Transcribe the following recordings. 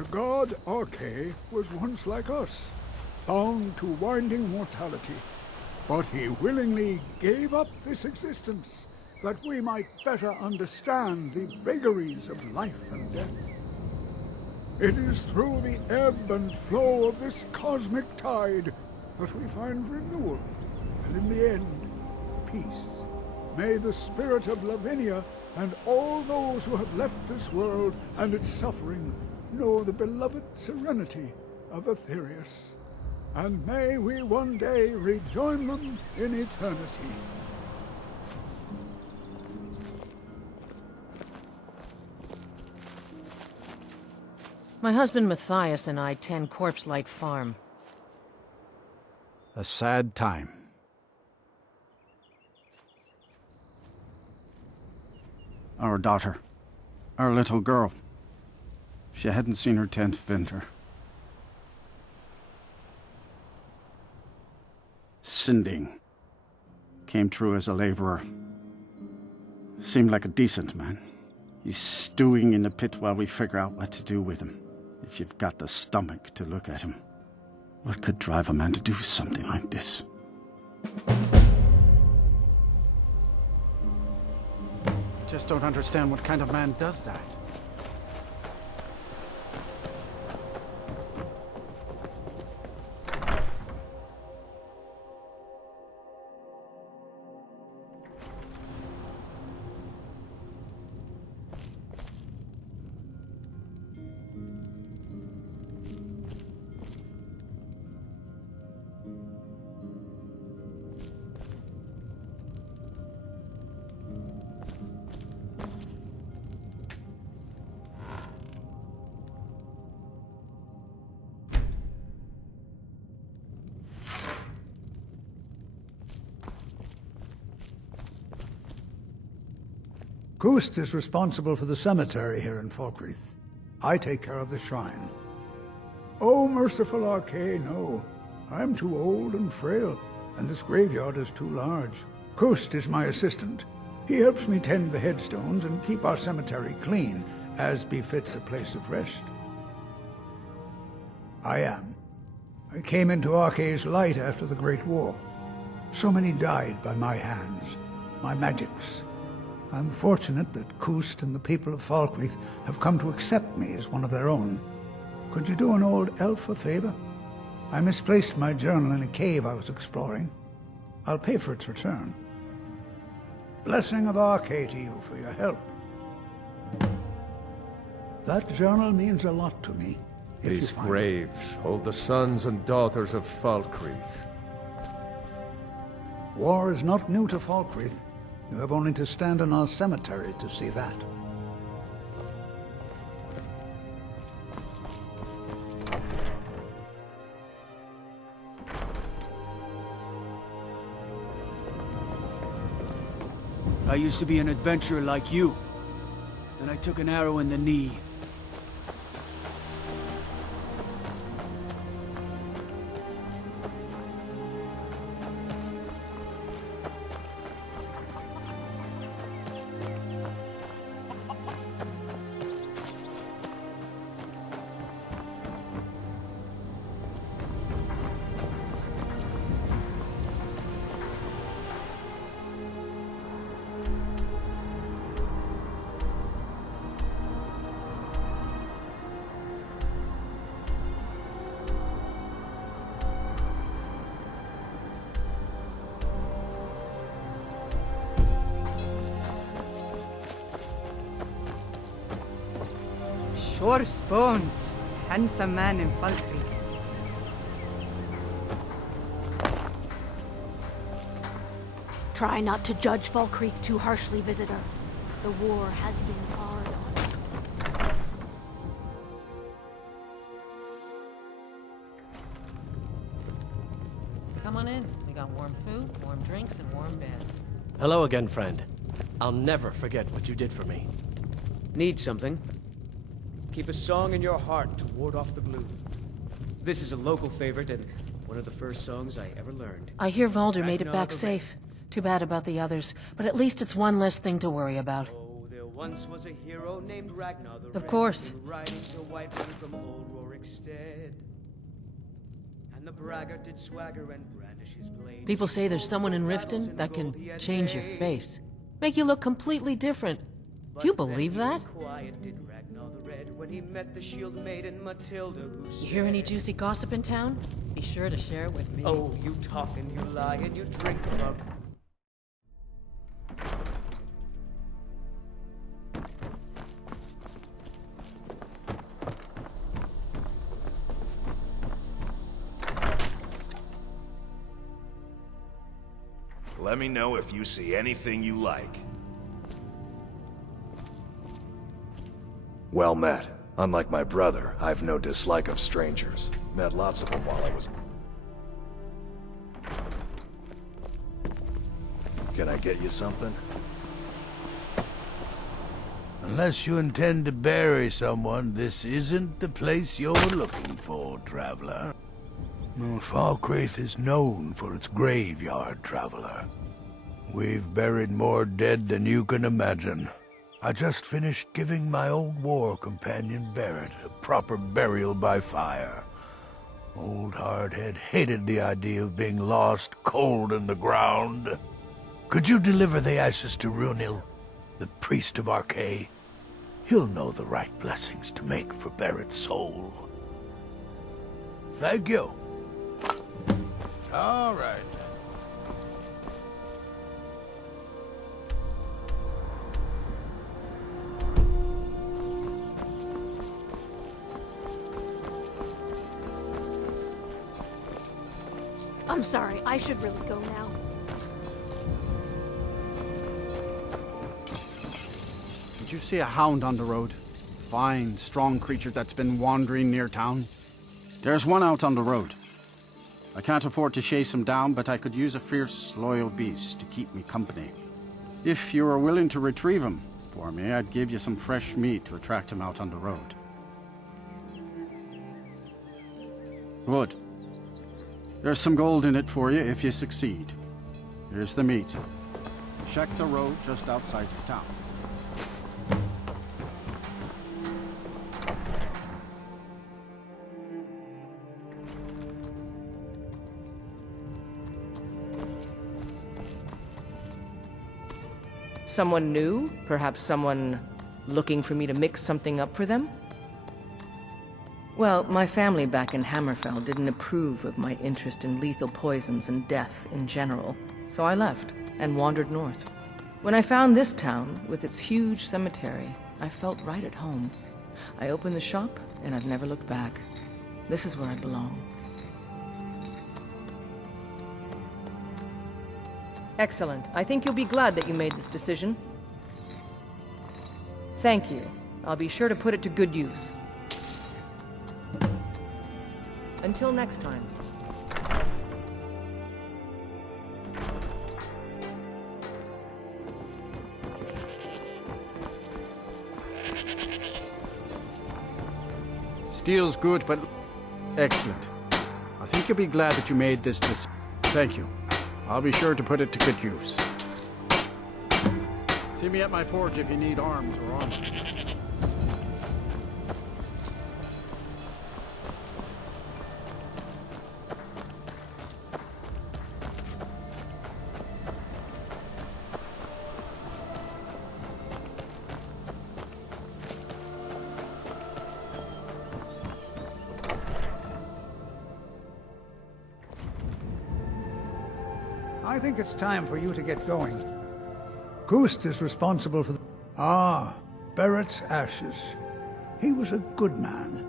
The god Akari was once like us, bound to winding mortality. But he willingly gave up this existence, that we might better understand the vagaries of life and death. It is through the ebb and flow of this cosmic tide that we find renewal, and in the end, peace. May the spirit of Lavinia and all those who have left this world and its suffering know the beloved serenity of Aetherius. And may we one day rejoin them in eternity. My husband Matthias and I tend Corpse Light Farm. A sad time. Our daughter. Our little girl. She hadn't seen her 10th winter. Sinding. Came through as a laborer. Seemed like a decent man. He's stewing in the pit while we figure out what to do with him. If you've got the stomach to look at him. What could drive a man to do something like this? Just don't understand what kind of man does that. Kust is responsible for the cemetery here in Falkreath. I take care of the shrine. Oh, merciful Akari, no. I'm too old and frail, and this graveyard is too large. Kust is my assistant. He helps me tend the headstones and keep our cemetery clean, as befits a place of rest. I came into Akari's light after the Great War. So many died by my hands, my magics. I'm fortunate that Kust and the people of Falkreath have come to accept me as one of their own. Could you do an old elf a favor? I misplaced my journal in a cave I was exploring. I'll pay for its return. Blessing of Akari to you for your help. That journal means a lot to me. These graves hold the sons and daughters of Falkreath. War is not new to Falkreath. You have only to stand in our cemetery to see that. I used to be an adventurer like you. Then I took an arrow in the knee. Sure Bones, handsome man in Falkreath. Try not to judge Falkreath too harshly, visitor. The war has been hard on us. Come on in. We got warm food, warm drinks, and warm beds. Hello again, friend. I'll never forget what you did for me. Need something? Keep a song in your heart to ward off the gloom. This is a local favorite and one of the first songs I ever learned. I hear Valder made it back safe. Too bad about the others, but at least it's one less thing to worry about. Oh, Once was a hero named Ragnar the Of Red, course. riding to Whiterun from old Rorik's stead. And the braggart did swagger and brandish his blade. People say there's someone in Riften that can change your face. Make you look completely different. Do you believe that? Quiet did Ragnar the Red when he met the shield maiden Matilda, who You hear any juicy gossip in town? Be sure to share it with me. Oh, you talk and you lie and you drink from our... Let me know if you see anything you like. Well met. Unlike my brother, I've no dislike of strangers. Met lots of them while I was... Can I get you something? Unless you intend to bury someone, this isn't the place you're looking for, traveler. Falkreath is known for its graveyard, traveler. We've buried more dead than you can imagine. I just finished giving my old war companion Barrett a proper burial by fire. Old Hardhead hated the idea of being lost cold in the ground. Could you deliver the ashes to Runil, the priest of Arkay? He'll know the right blessings to make for Barrett's soul. Thank you. All right. I'm sorry, I should really go now. Did you see a hound on the road? Fine, strong creature that's been wandering near town. There's one out on the road. I can't afford to chase him down, but I could use a fierce, loyal beast to keep me company. If you were willing to retrieve him for me, I'd give you some fresh meat to attract him out on the road. Good. There's some gold in it for you if you succeed. Here's the meat. Check the road just outside of town. Someone new? Perhaps someone looking for me to mix something up for them? Well, my family back in Hammerfell didn't approve of my interest in lethal poisons and death in general, so I left and wandered north. When I found this town, with its huge cemetery, I felt right at home. I opened the shop, and I've never looked back. This is where I belong. Excellent. I think you'll be glad that you made this decision. Thank you. I'll be sure to put it to good use. Until next time. Steel's good, but... Excellent. I think you'll be glad that you made this decision. Thank you. I'll be sure to put it to good use. See me at my forge if you need arms or armor. I think it's time for you to get going. Gust is responsible for the... Ah, Barrett's ashes. He was a good man.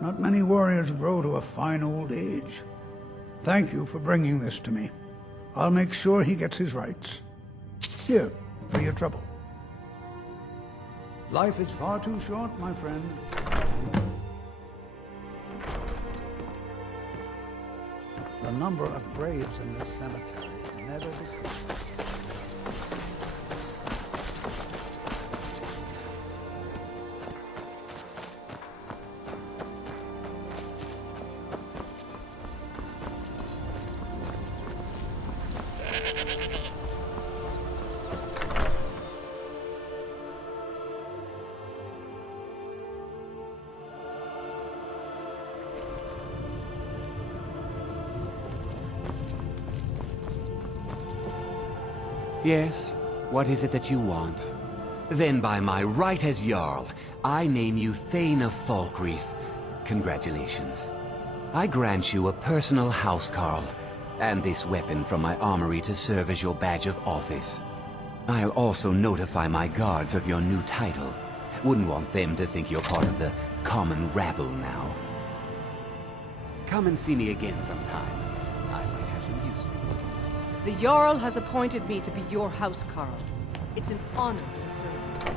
Not many warriors grow to a fine old age. Thank you for bringing this to me. I'll make sure he gets his rights. Here, for your trouble. Life is far too short, my friend. The number of graves in this cemetery never decreases. Yes? What is it that you want? Then by my right as Jarl, I name you Thane of Falkreath. Congratulations. I grant you a personal housecarl, and this weapon from my armory to serve as your badge of office. I'll also notify my guards of your new title. Wouldn't want them to think you're part of the common rabble now. Come and see me again sometime. I might have some use for you. The Jarl has appointed me to be your housecarl. It's an honor to serve you.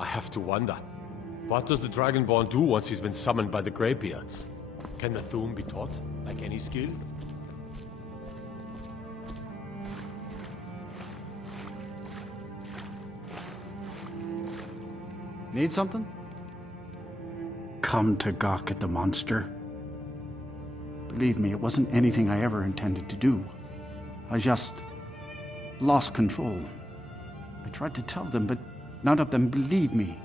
I have to wonder. What does the Dragonborn do once he's been summoned by the Greybeards? Can the Thuum be taught, like any skill? Need something? Come to gawk at the monster. Believe me, it wasn't anything I ever intended to do. I just lost control. I tried to tell them, but none of them believed me.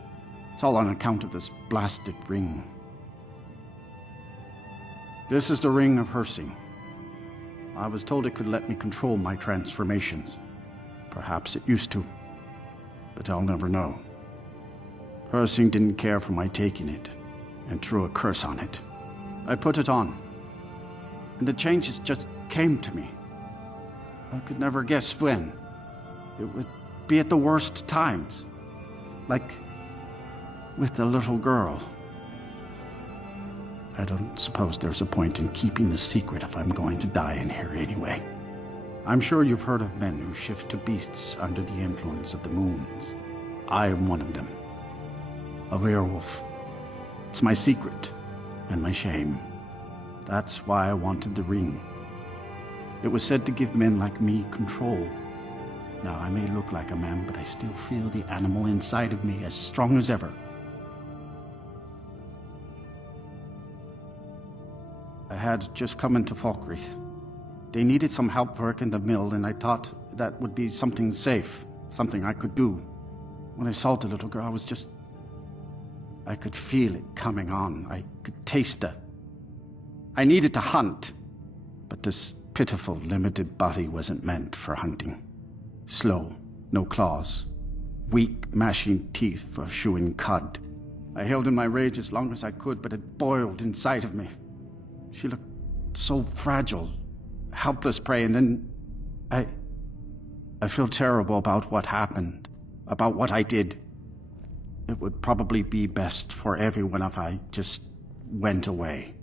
It's all on account of this blasted ring. This is the Ring of Hersing. I was told it could let me control my transformations. Perhaps it used to, but I'll never know. Hersing didn't care for my taking it, and threw a curse on it. I put it on, and the changes just came to me. I could never guess when. It would be at the worst times. Like with the little girl. I don't suppose there's a point in keeping the secret if I'm going to die in here anyway. I'm sure you've heard of men who shift to beasts under the influence of the moons. I am one of them. A werewolf. It's my secret and my shame. That's why I wanted the ring. It was said to give men like me control. Now, I may look like a man, but I still feel the animal inside of me as strong as ever. I had just come into Falkreath. They needed some help work in the mill, and I thought that would be something safe, something I could do. When I saw the little girl, I could feel it coming on. I could taste her. I needed to hunt, but this pitiful, limited body wasn't meant for hunting. Slow, no claws, weak, mashing teeth for chewing cud. I held in my rage as long as I could, but it boiled inside of me. She looked so fragile, helpless prey, and then I feel terrible about what happened, about what I did. It would probably be best for everyone if I just went away.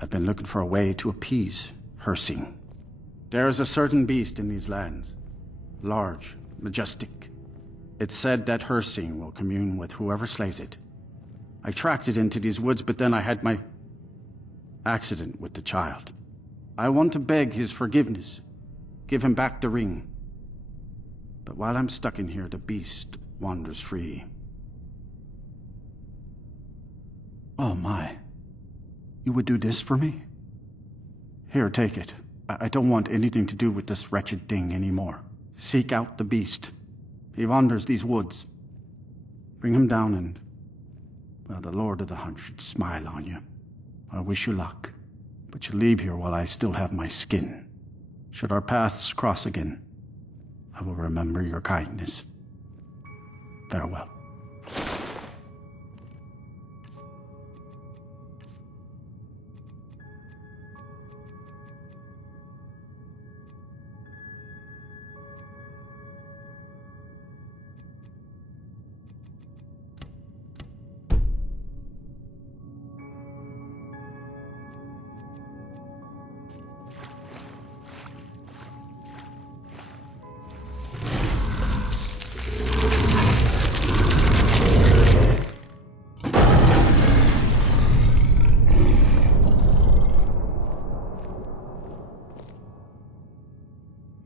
I've been looking for a way to appease Hersing. There is a certain beast in these lands, large, majestic. It's said that Hersing will commune with whoever slays it. I tracked it into these woods, but then I had my accident with the child. I want to beg his forgiveness, give him back the ring. But while I'm stuck in here, the beast wanders free. Oh my. You would do this for me? Here, take it. I don't want anything to do with this wretched thing anymore. Seek out the beast. He wanders these woods. Bring him down and, well, the Lord of the Hunt should smile on you. I wish you luck, but you leave here while I still have my skin. Should our paths cross again, I will remember your kindness. Farewell.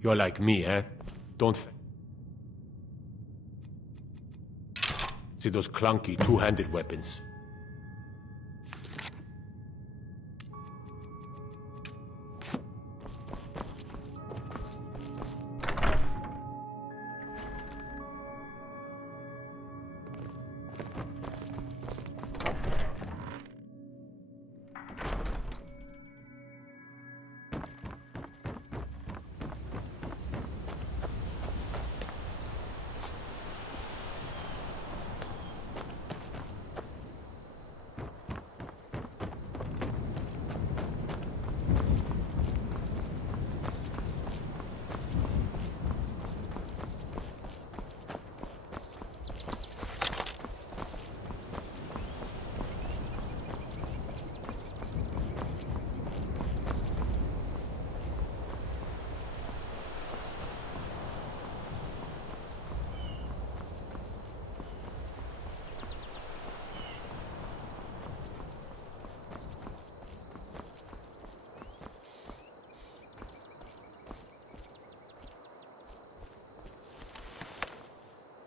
You're like me, eh? Don't see those clunky two-handed weapons.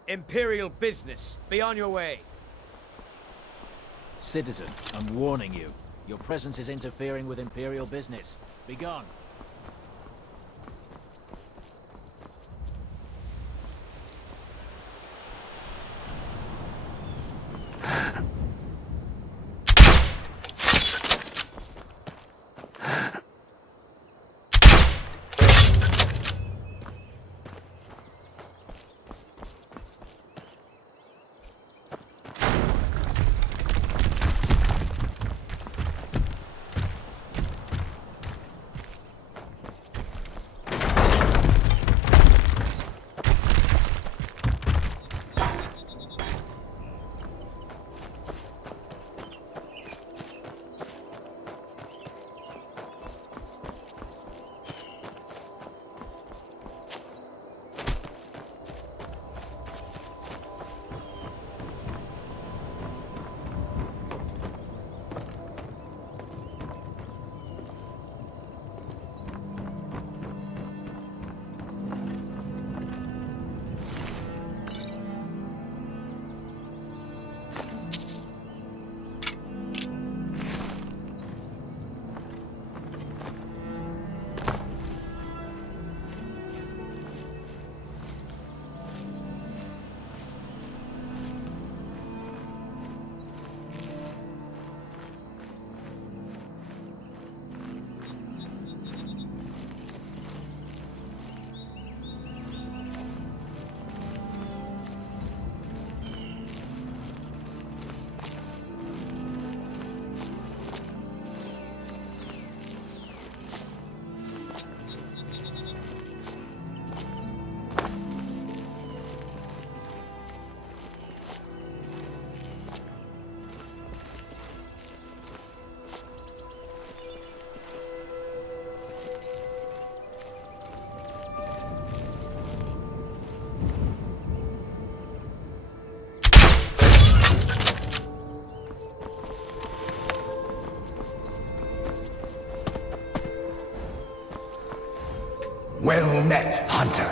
Imperial business. Be on your way. Citizen, I'm warning you. Your presence is interfering with Imperial business. Be gone. Well met, Hunter.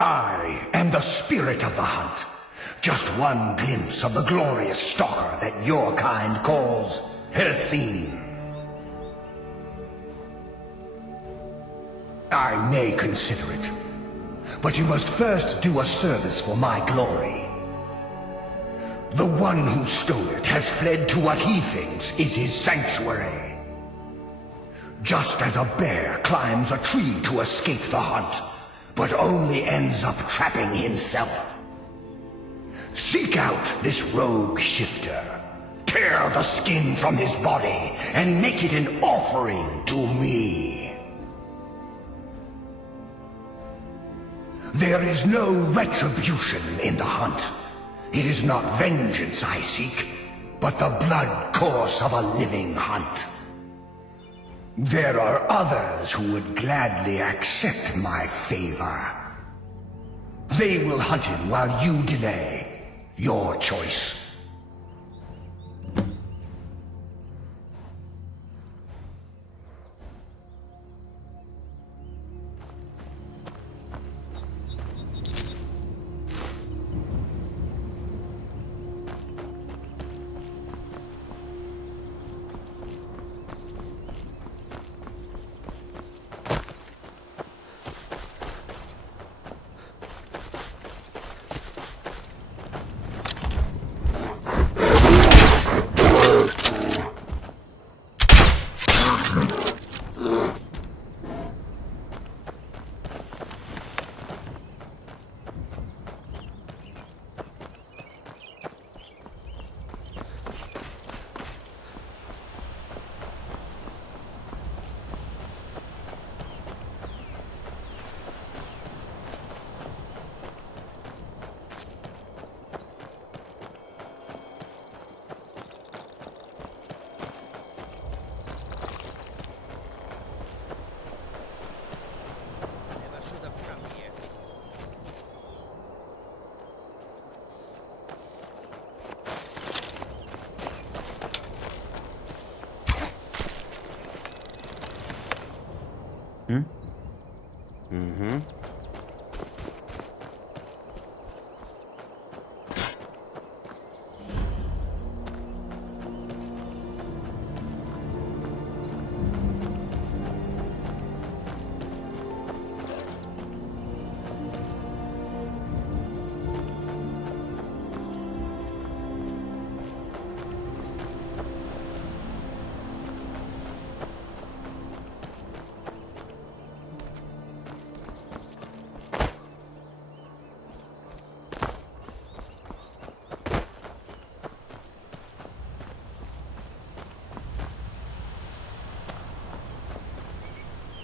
I am the spirit of the hunt. Just one glimpse of the glorious stalker that your kind calls Hercene. I may consider it, but you must first do a service for my glory. The one who stole it has fled to what he thinks is his sanctuary. Just as a bear climbs a tree to escape the hunt, but only ends up trapping himself. Seek out this rogue shifter, tear the skin from his body, and make it an offering to me. There is no retribution in the hunt. It is not vengeance I seek, but the blood course of a living hunt. There are others who would gladly accept my favor. They will hunt him while you delay. Your choice.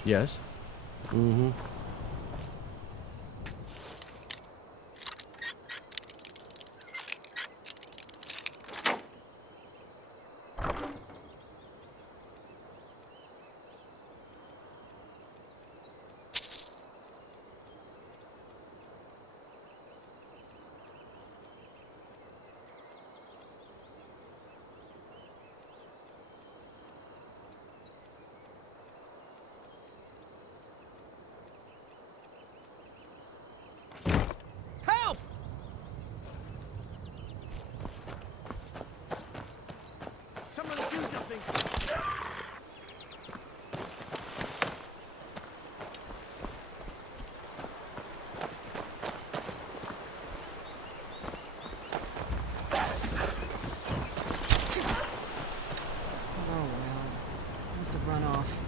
Yes? Mm-hmm. Someone do something! Oh well. Must have run off.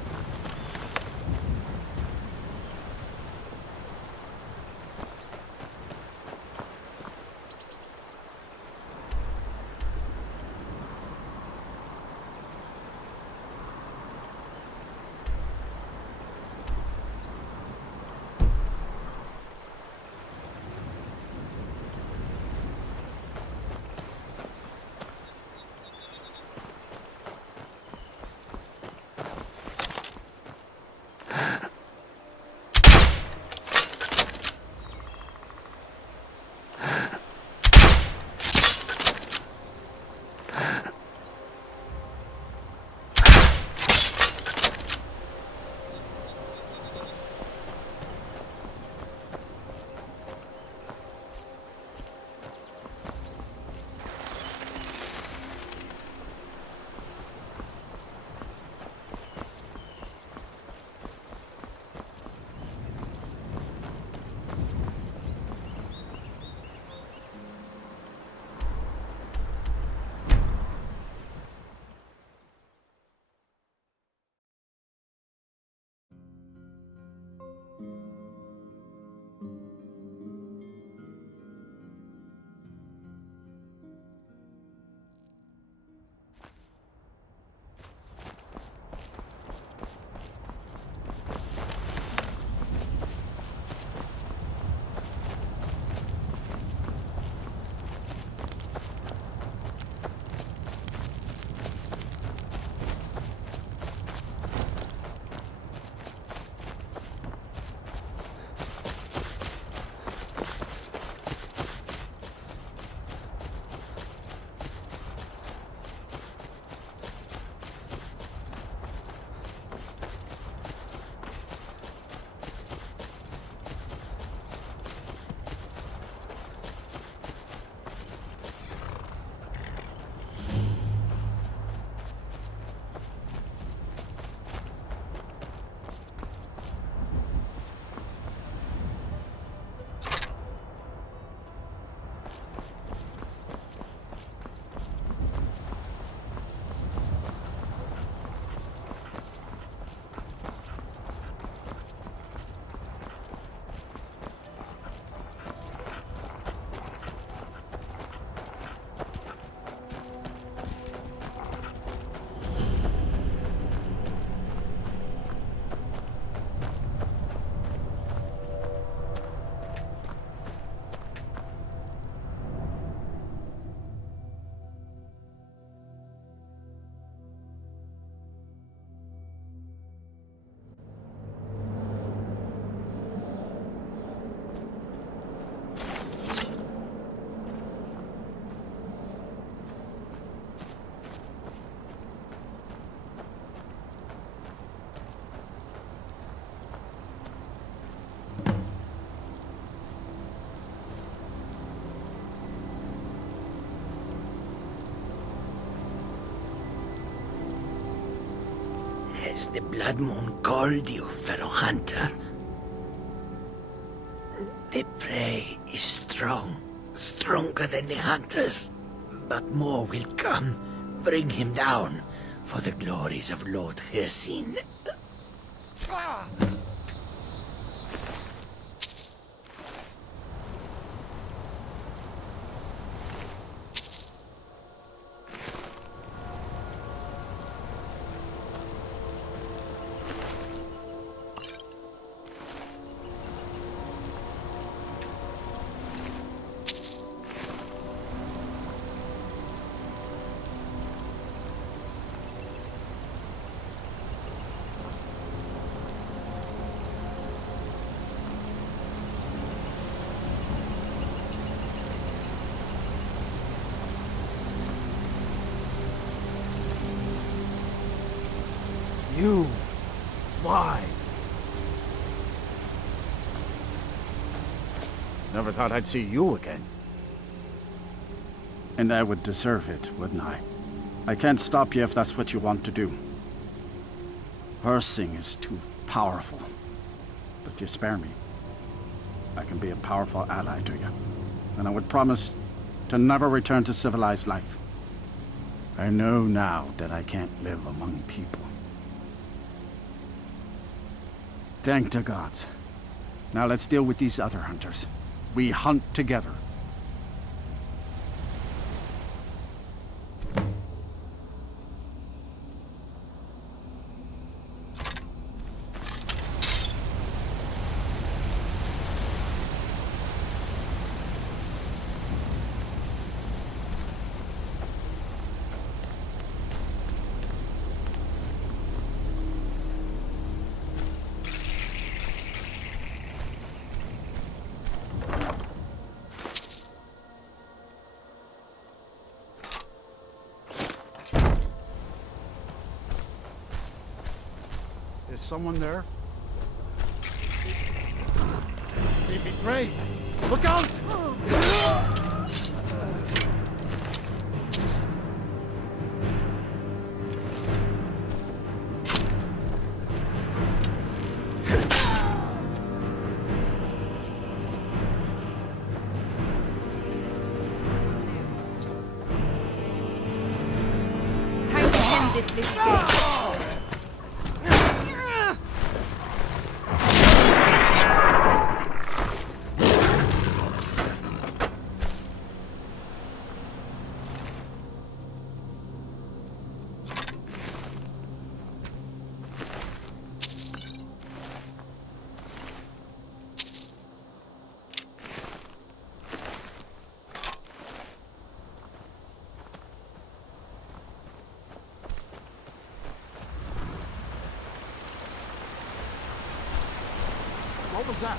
Has the Blood Moon called you, fellow hunter? The prey is strong, stronger than the hunters. But more will come. Bring him down for the glories of Lord Hircine. You. Why? Never thought I'd see you again. And I would deserve it, wouldn't I? I can't stop you if that's what you want to do. Her sing is too powerful. But if you spare me, I can be a powerful ally to you. And I would promise to never return to civilized life. I know now that I can't live among people. Thank the gods. Now let's deal with these other hunters. We hunt together. Is someone there? We betrayed! Look out! Time to end this little game. What was that?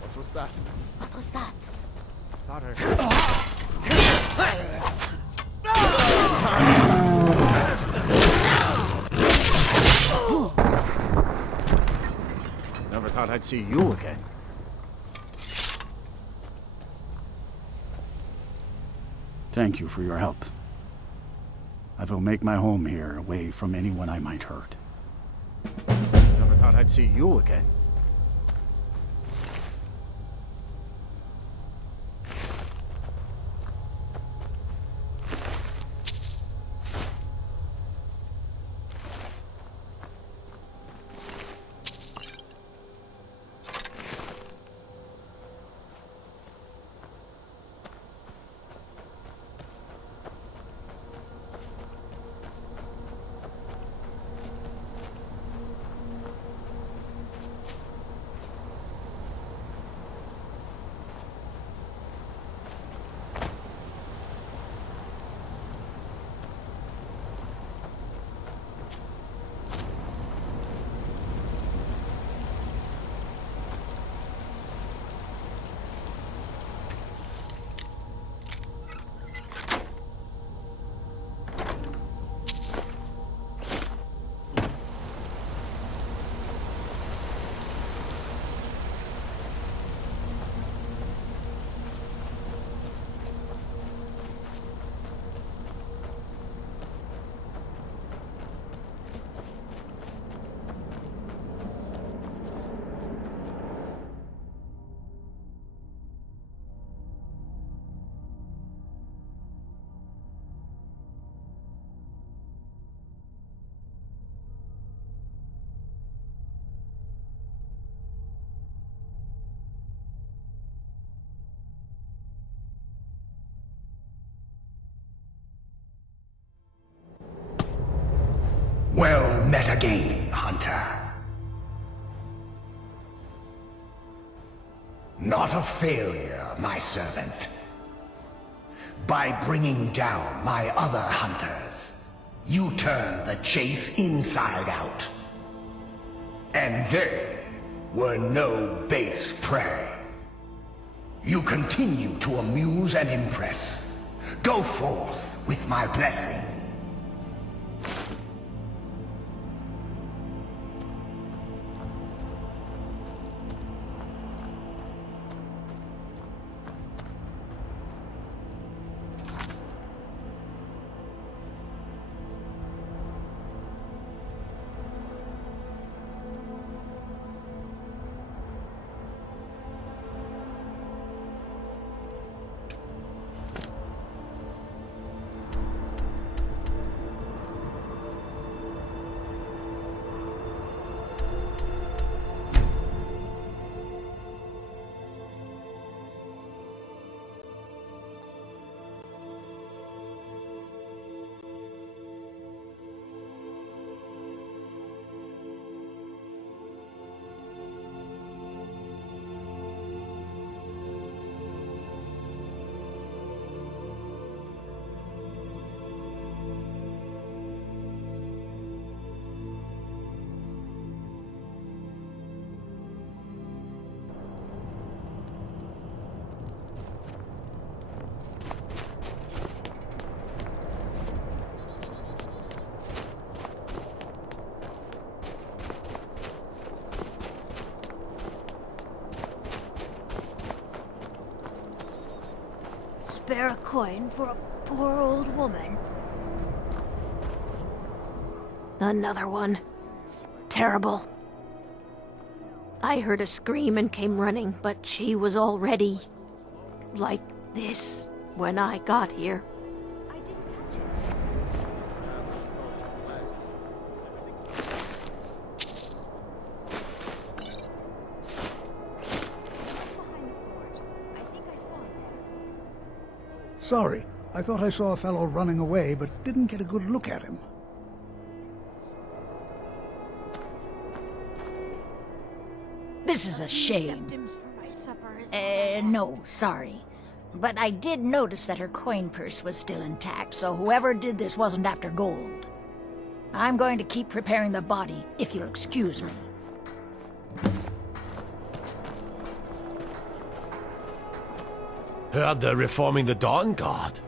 What was that? What was that? Thought Never thought I'd see you again. Thank you for your help. I will make my home here, away from anyone I might hurt. Never thought I'd see you again. Well met again, Hunter. Not a failure, my servant. By bringing down my other hunters, you turned the chase inside out. And they were no base prey. You continue to amuse and impress. Go forth with my blessing. spare a coin for a poor old woman? Another one. Terrible. I heard a scream and came running, but she was already like this when I got here. I didn't touch it. Sorry, I thought I saw a fellow running away, but didn't get a good look at him. This is a shame. No, sorry. But I did notice that her coin purse was still intact, so whoever did this wasn't after gold. I'm going to keep preparing the body, if you'll excuse me. Heard they're reforming the Dawn Guard.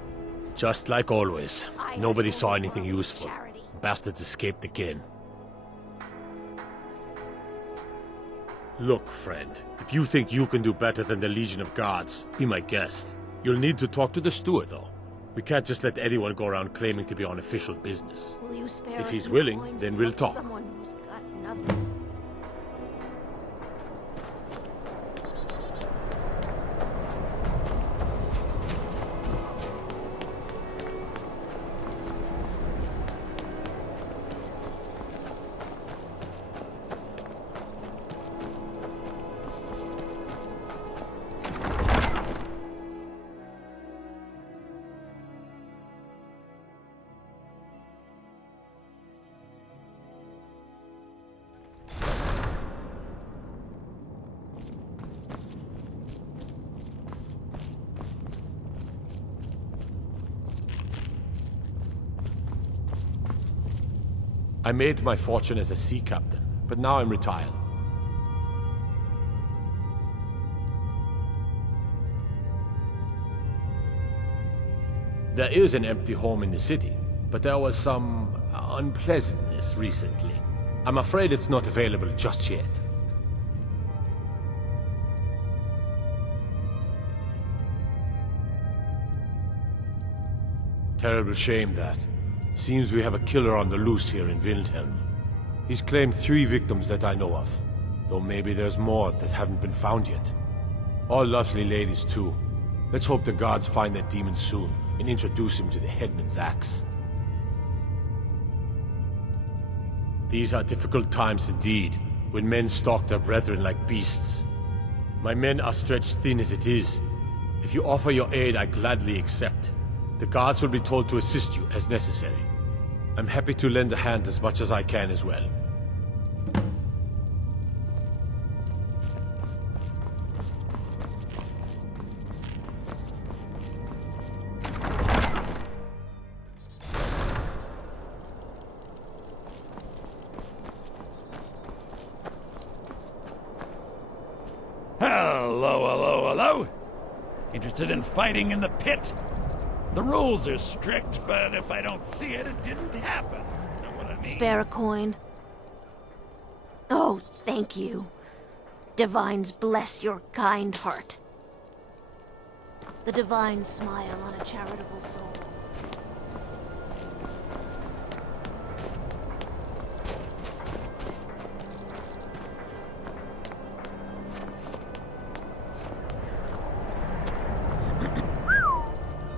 Just like always. Nobody saw anything useful. Bastards escaped again. Look, friend. If you think you can do better than the Legion of Guards, be my guest. You'll need to talk to the steward, though. We can't just let anyone go around claiming to be on official business. If he's willing, then we'll talk. Someone who's got nothing. I made my fortune as a sea captain, but now I'm retired. There is an empty home in the city, but there was some unpleasantness recently. I'm afraid it's not available just yet. Terrible shame, that. Seems we have a killer on the loose here in Wilhelm. He's claimed 3 victims that I know of, though maybe there's more that haven't been found yet. All lovely ladies, too. Let's hope the guards find that demon soon and introduce him to the headman's axe. These are difficult times indeed, when men stalk their brethren like beasts. My men are stretched thin as it is. If you offer your aid, I gladly accept. The guards will be told to assist you as necessary. I'm happy to lend a hand as much as I can as well. Hello, hello, hello! Interested in fighting in the pit? The rules are strict, but if I don't see it, it didn't happen. Know what I mean? Spare a coin. Oh, thank you. Divines bless your kind heart. The divine smile on a charitable soul.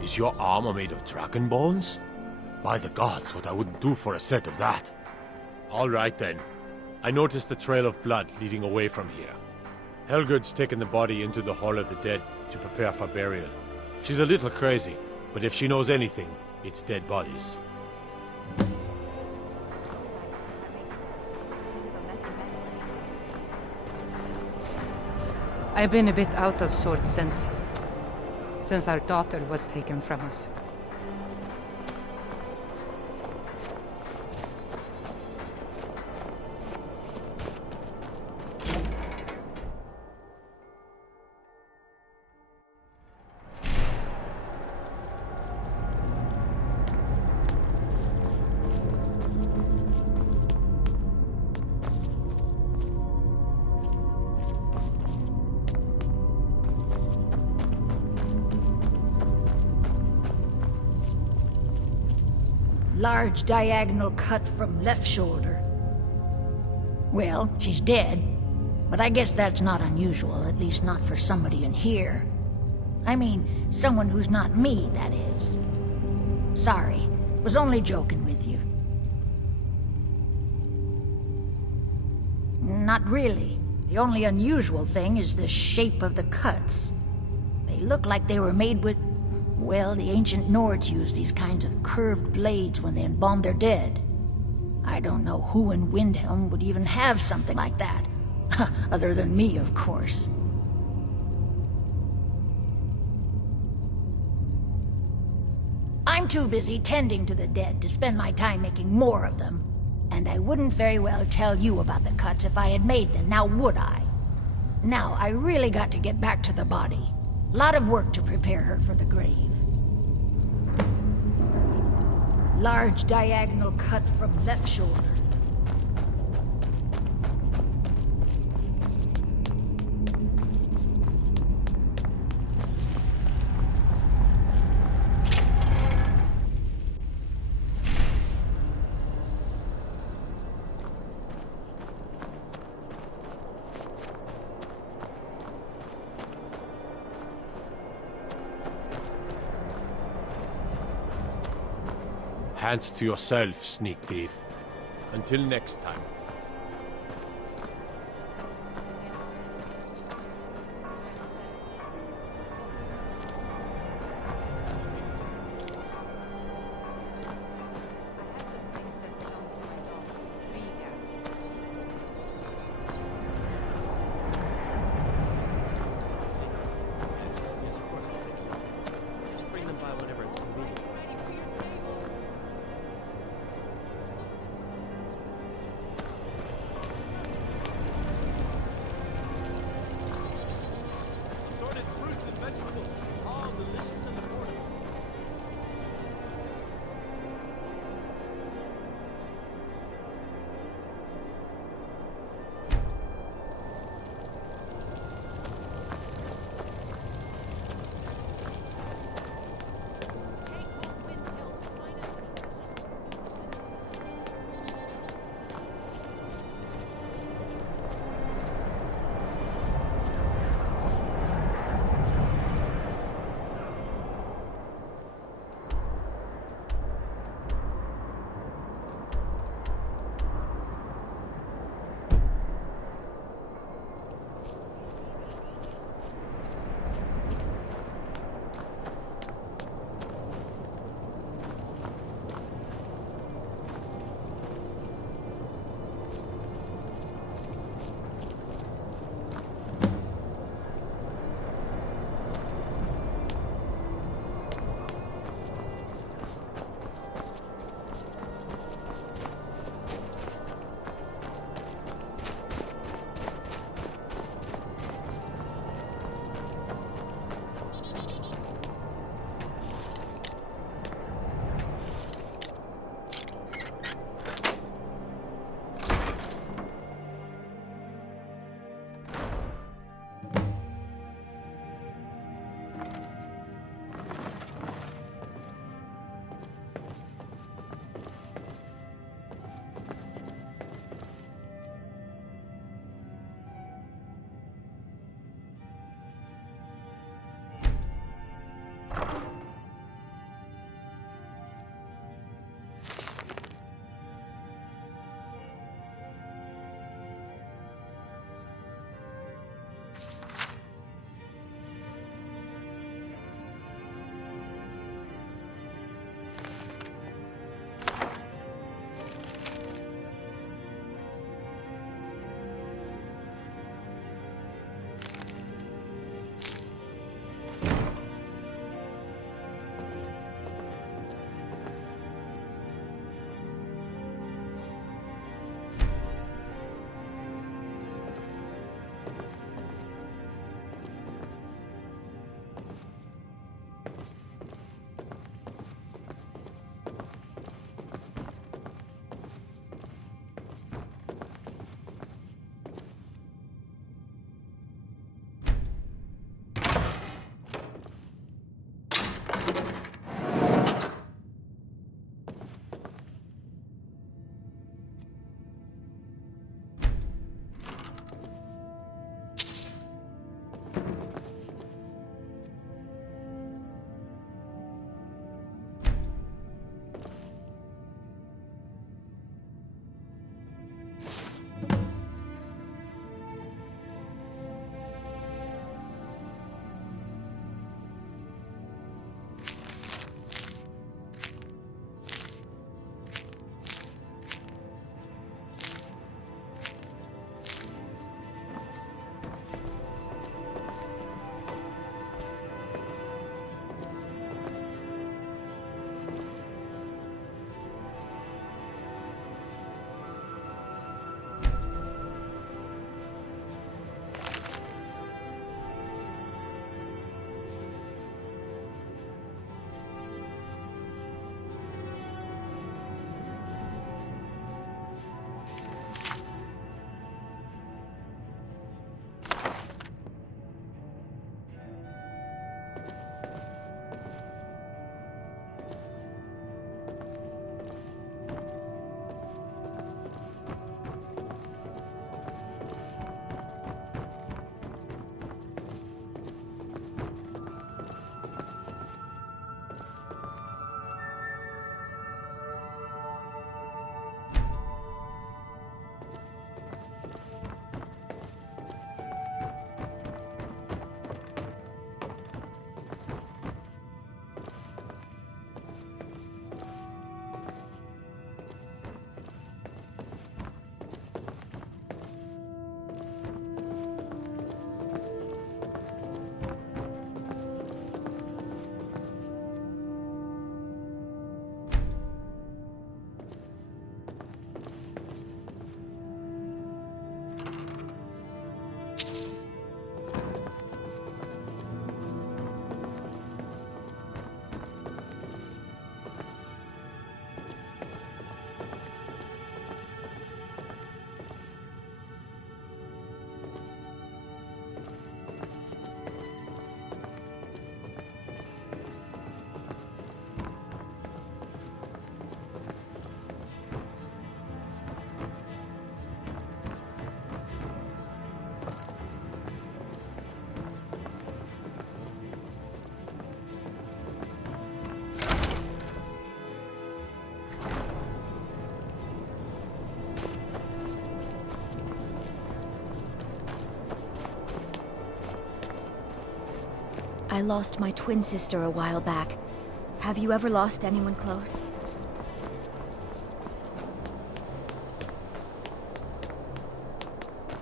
Is your armor made of dragon bones? By the gods, what I wouldn't do for a set of that. All right then. I noticed a trail of blood leading away from here. Helgud's taken the body into the Hall of the Dead to prepare for burial. She's a little crazy, but if she knows anything, it's dead bodies. I've been a bit out of sorts since our daughter was taken from us. Large diagonal cut from left shoulder. Well, she's dead, but I guess that's not unusual, at least not for somebody in here. I mean, someone who's not me, that is. Sorry, was only joking with you. Not really. The only unusual thing is the shape of the cuts. They look like they were made with... well, the ancient Nords used these kinds of curved blades when they embalmed their dead. I don't know who in Windhelm would even have something like that. Other than me, of course. I'm too busy tending to the dead to spend my time making more of them. And I wouldn't very well tell you about the cuts if I had made them, now would I? Now, I really got to get back to the body. Lot of work to prepare her for the grave. Large diagonal cut from left shoulder. Hands to yourself, sneak thief. Until next time. I lost my twin sister a while back. Have you ever lost anyone close?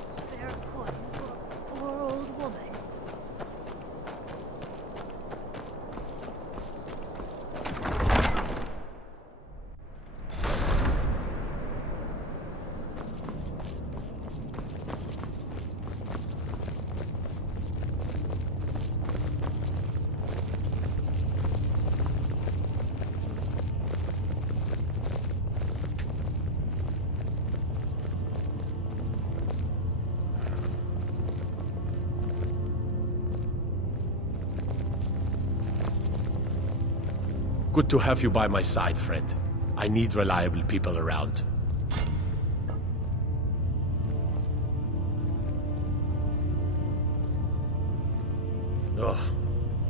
Spare coin for a poor old woman. Good to have you by my side, friend. I need reliable people around. Ugh.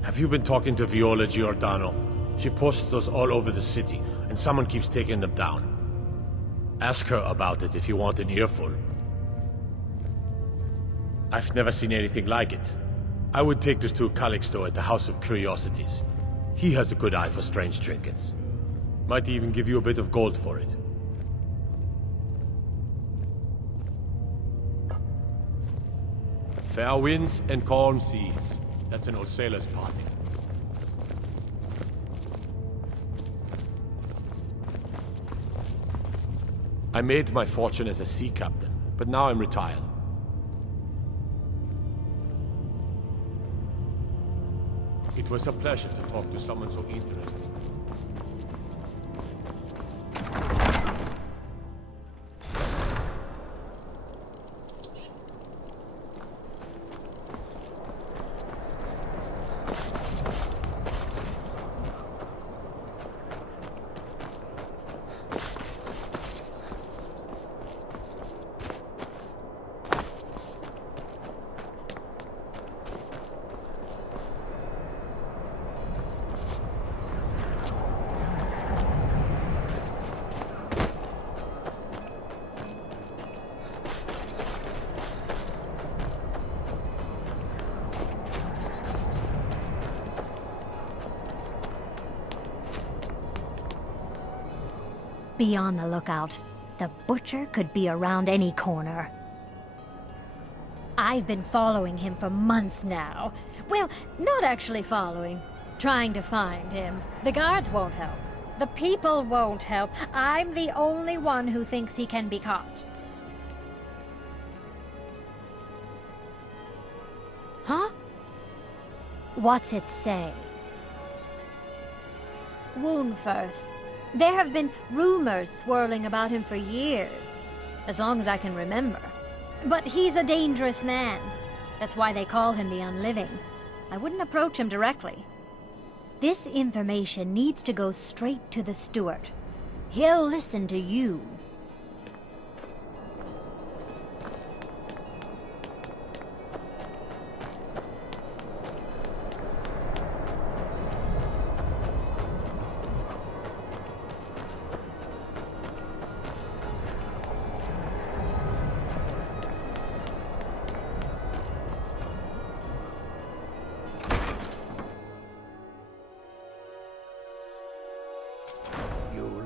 Have you been talking to Viola Giordano? She posts those all over the city, and someone keeps taking them down. Ask her about it if you want an earful. I've never seen anything like it. I would take this to Calixto at the House of Curiosities. He has a good eye for strange trinkets. Might even give you a bit of gold for it. Fair winds and calm seas. That's an old sailor's party. I made my fortune as a sea captain, but now I'm retired. It was a pleasure to talk to someone so interesting. Be on the lookout. The butcher could be around any corner. I've been following him for months now. Well, not actually following. Trying to find him. The guards won't help. The people won't help. I'm the only one who thinks he can be caught. Huh? What's it say? Woundfirth. There have been rumors swirling about him for years, as long as I can remember. But he's a dangerous man. That's why they call him the Unliving. I wouldn't approach him directly. This information needs to go straight to the steward. He'll listen to you.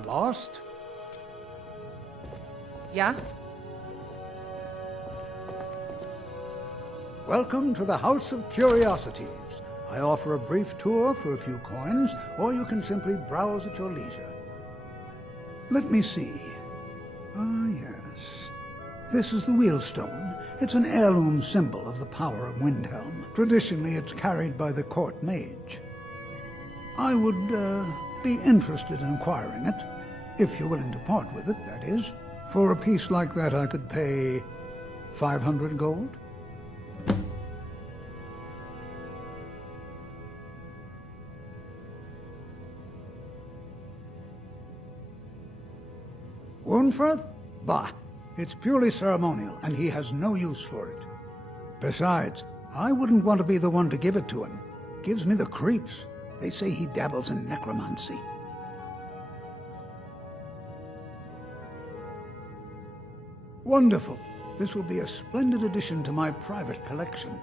Lost? Yeah? Welcome to the House of Curiosities. I offer a brief tour for a few coins, or you can simply browse at your leisure. Let me see. Ah, yes. This is the Wheelstone. It's an heirloom symbol of the power of Windhelm. Traditionally, it's carried by the court mage. I would, be interested in acquiring it. If you're willing to part with it, that is. For a piece like that, I could pay 500 gold. Woundfirth? Bah! It's purely ceremonial, and he has no use for it. Besides, I wouldn't want to be the one to give it to him. Gives me the creeps. They say he dabbles in necromancy. Wonderful. This will be a splendid addition to my private collection.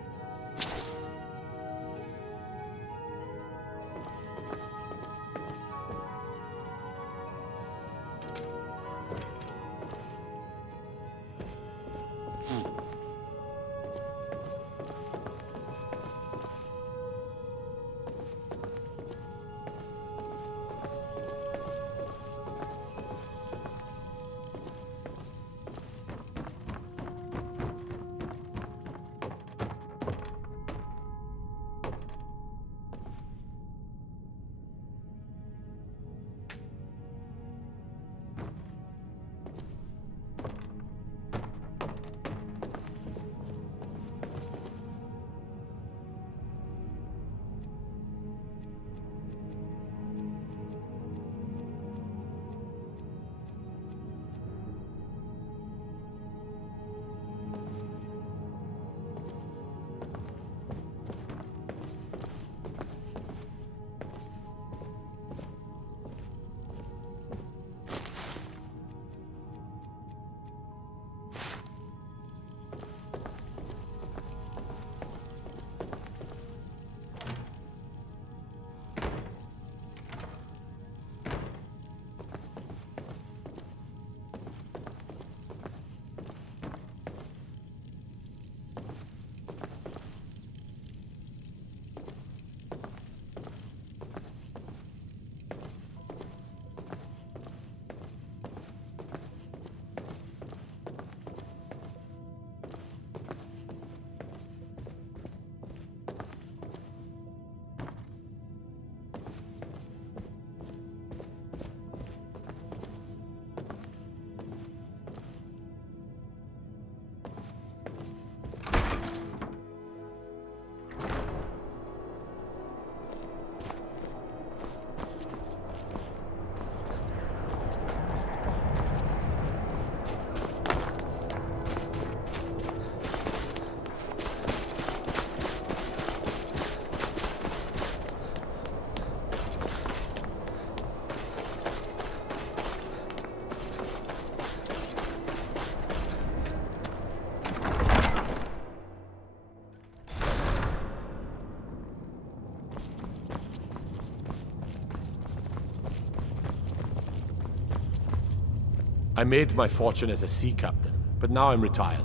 I made my fortune as a sea captain, but now I'm retired.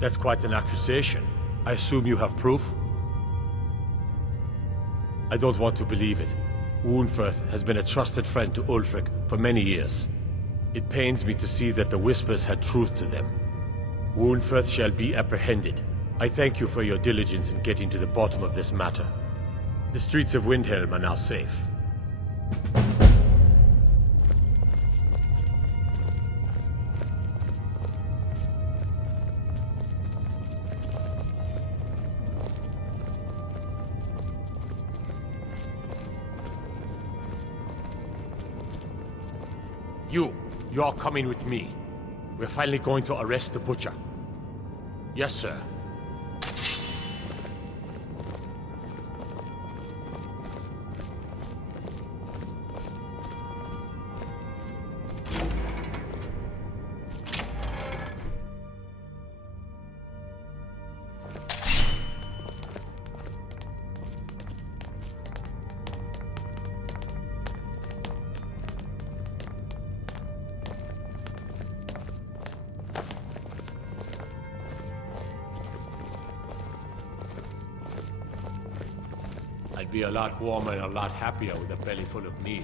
That's quite an accusation. I assume you have proof? I don't want to believe it. Woundfirth has been a trusted friend to Ulfric for many years. It pains me to see that the Whispers had truth to them. Woundfirth shall be apprehended. I thank you for your diligence in getting to the bottom of this matter. The streets of Windhelm are now safe. You're coming with me. We're finally going to arrest the butcher. Yes, sir. I'd be a lot warmer and a lot happier with a belly full of meat.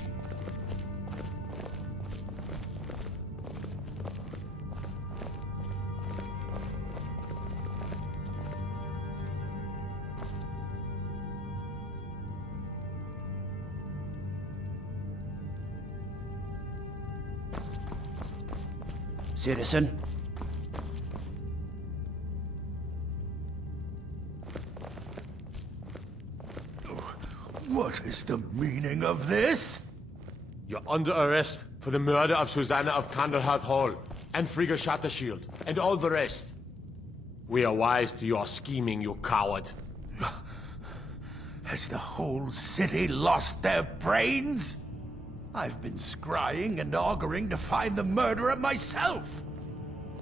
Citizen? What is the meaning of this? You're under arrest for the murder of Susanna of Candlehearth Hall, and Frigga Shattershield, and all the rest. We are wise to your scheming, you coward. Has the whole city lost their brains? I've been scrying and auguring to find the murderer myself.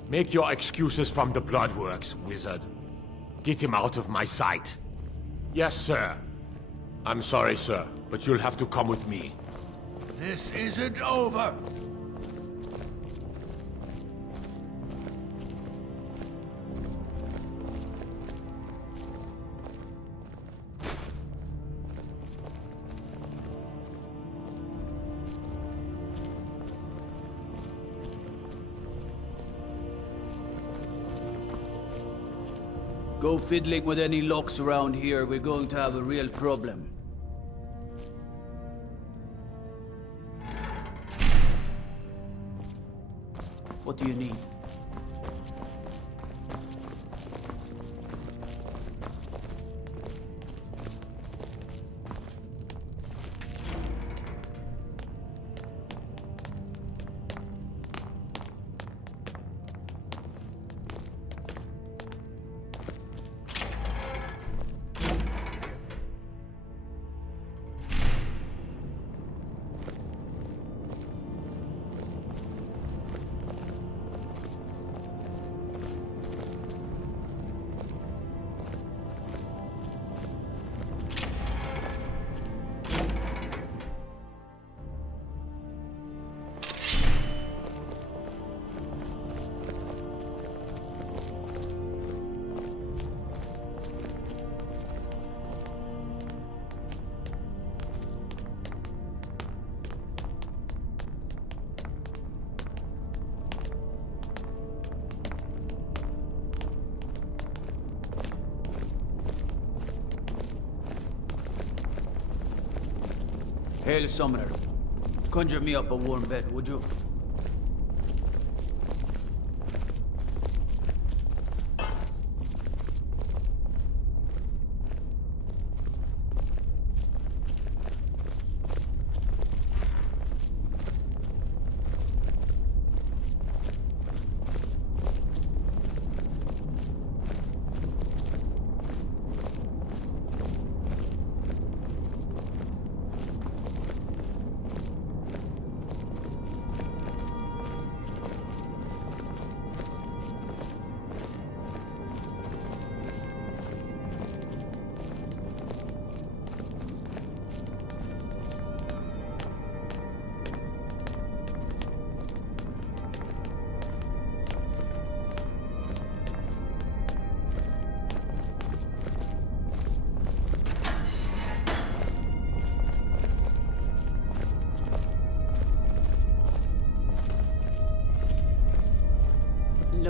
Make your excuses from the Bloodworks, wizard. Get him out of my sight. Yes, sir. I'm sorry, sir, but you'll have to come with me. This isn't over. Go fiddling with any locks around here, we're going to have a real problem. What do you need? Hail, Summoner. Conjure me up a warm bed, would you?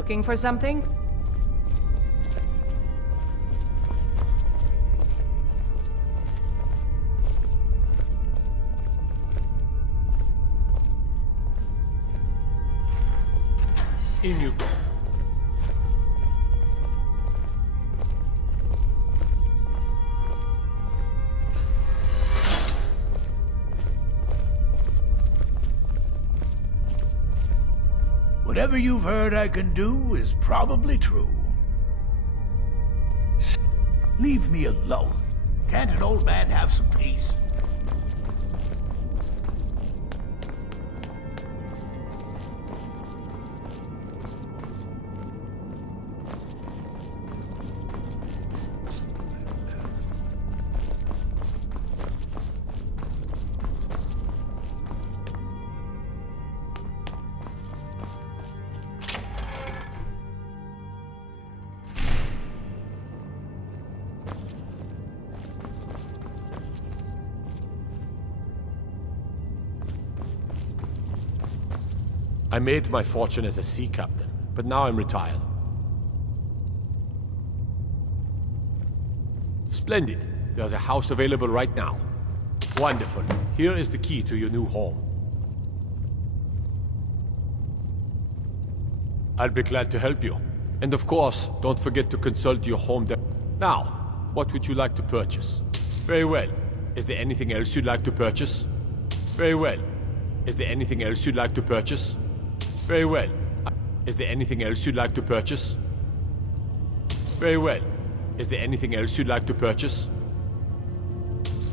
Looking for something? In you go. Whatever you've heard I can do is probably true. Leave me alone. Can't an old man have some peace? I made my fortune as a sea captain, but now I'm retired. Splendid. There's a house available right now. Wonderful. Here is the key to your new home. I'll be glad to help you. And of course, don't forget to consult your home. Now, what would you like to purchase? Very well. Is there anything else you'd like to purchase? Very well. Is there anything else you'd like to purchase? Very well. Is there anything else you'd like to purchase? Very well. Is there anything else you'd like to purchase?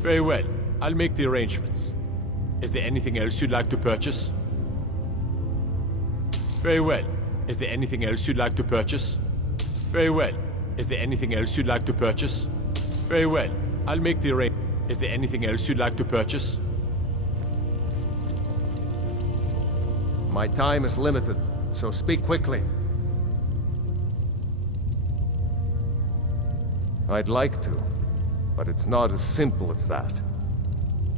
Very well. I'll make the arrangements. Is there anything else you'd like to purchase? Very well. Is there anything else you'd like to purchase? Very well. Is there anything else you'd like to purchase? Very well. I'll make the arrangements. Is there anything else you'd like to purchase? My time is limited, so speak quickly. I'd like to, but it's not as simple as that.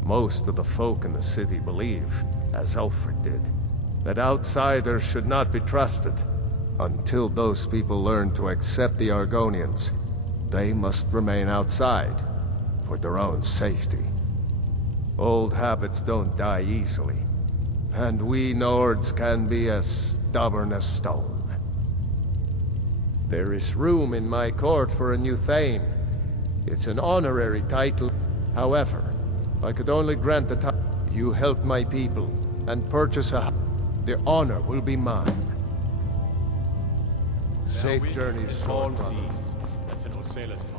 Most of the folk in the city believe, as Alfred did, that outsiders should not be trusted. Until those people learn to accept the Argonians, they must remain outside, for their own safety. Old habits don't die easily. And we Nords can be as stubborn as stone. There is room in my court for a new Thane. It's an honorary title. However, I could only grant the title. You help my people and purchase a house. The honor will be mine. Safe journeys, calm brother. seas. That's an old sailor's party.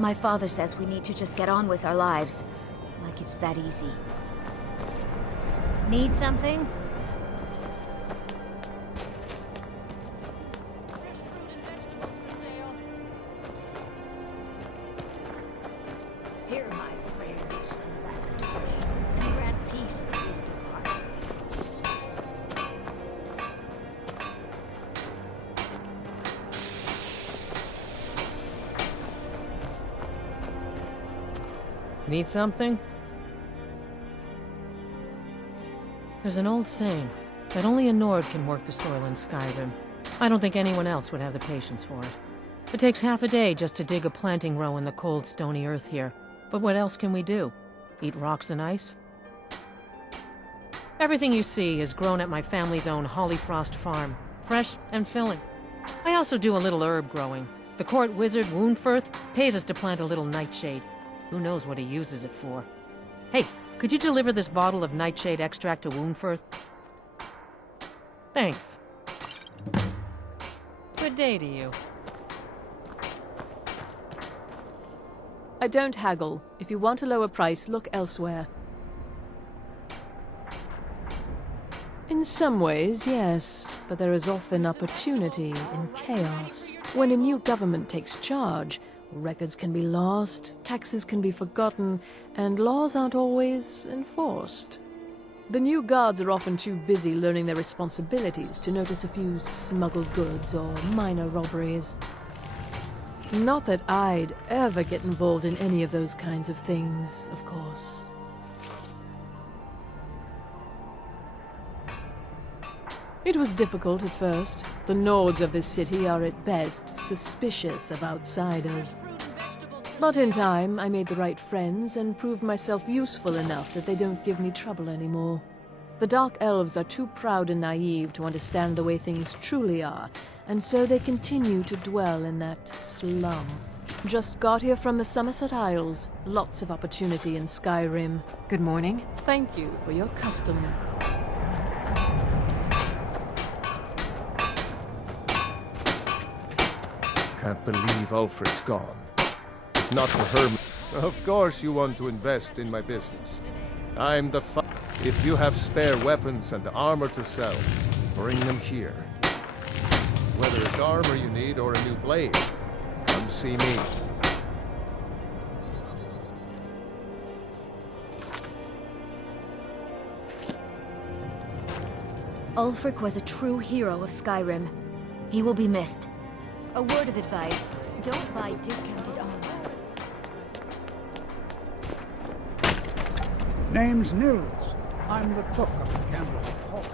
My father says we need to just get on with our lives. Like it's that easy. Need something? Hear my prayers and laboratory, and grant peace to his departments. Need something? There's an old saying that only a Nord can work the soil in Skyrim. I don't think anyone else would have the patience for it. It takes half a day just to dig a planting row in the cold, stony earth here. But what else can we do? Eat rocks and ice? Everything you see is grown at my family's own Hollyfrost farm, fresh and filling. I also do a little herb growing. The court wizard, Woundfirth, pays us to plant a little nightshade. Who knows what he uses it for? Hey, could you deliver this bottle of nightshade extract to Woundfirth? Thanks. Good day to you. I don't haggle. If you want a lower price, look elsewhere. In some ways, yes, but there is often opportunity in chaos. When a new government takes charge, records can be lost, taxes can be forgotten, and laws aren't always enforced. The new guards are often too busy learning their responsibilities to notice a few smuggled goods or minor robberies. Not that I'd ever get involved in any of those kinds of things, of course. It was difficult at first. The Nords of this city are at best suspicious of outsiders. But in time, I made the right friends and proved myself useful enough that they don't give me trouble anymore. The Dark Elves are too proud and naive to understand the way things truly are, and so they continue to dwell in that slum. Just got here from the Somerset Isles. Lots of opportunity in Skyrim. Good morning. Thank you for your custom. Can't believe Alfred's gone. If not for her... Of course you want to invest in my business. I'm the If you have spare weapons and armor to sell, bring them here. Whether it's armor you need or a new blade, come see me. Ulfric was a true hero of Skyrim. He will be missed. A word of advice, don't buy discounted armor. Name's Nils. I'm the cook of the Candlelit Hall.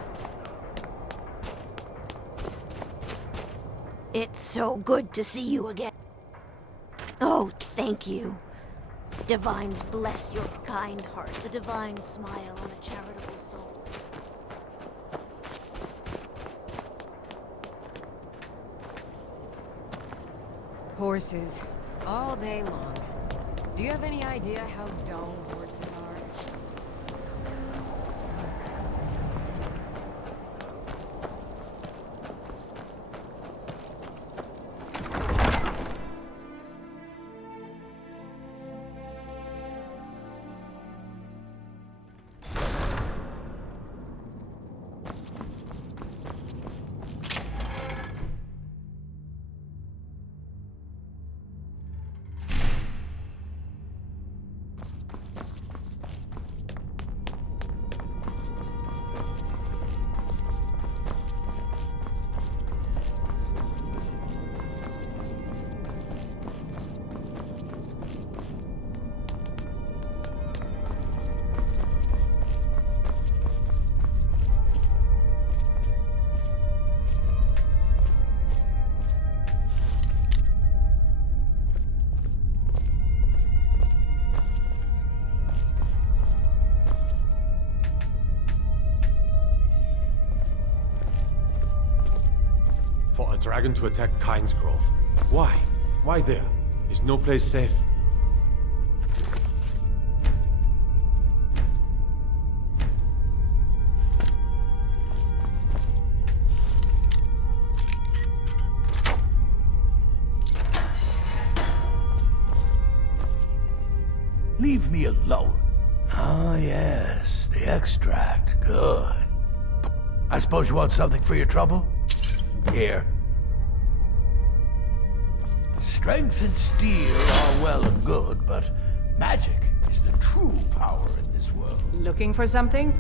It's so good to see you again. Oh, thank you. Divines bless your kind heart, a divine smile on a charitable soul. Horses, all day long. Do you have any idea how dull horses are? For a dragon to attack Kyne's Grove. Why? Why there? Is no place safe? Leave me alone. Ah, yes, the extract. Good. I suppose you want something for your trouble? Here. Strength and steel are well and good, but magic is the true power in this world. Looking for something?